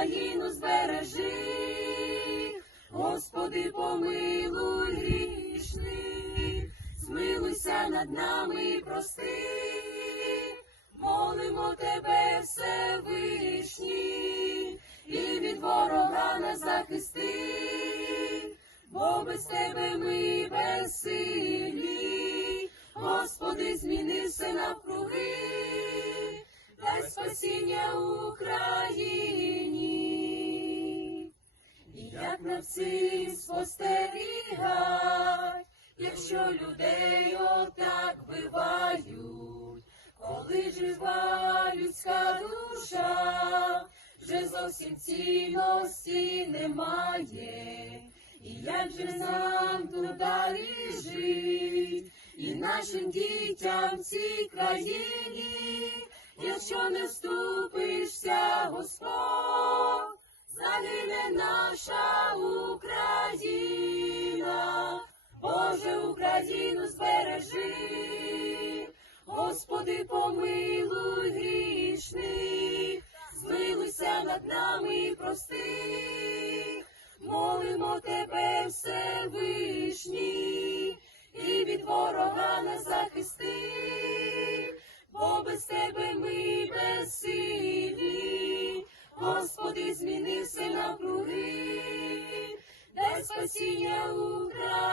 Україну збережи, Господи, помилуй грішних, змилуйся над нами і прости, молимо тебе, Всевишній, і від ворога нас захисти, бо без тебе ми безсилі, Господи, зміни все навкруги, спасіння Україні. І як на всі спостерігать, якщо людей отак бивають, коли жива людська душа, вже зовсім цінності немає, і як же нам далі жить, і нашим дітям цій країні, якщо не вступишся, Господь, загине наша Україна, Боже, Україну збережи, Господи, помилуй грішних, змилуйся над нами і прости, молимо тебе, Всевишній, і від ворога нас захисти, спасіння Україні.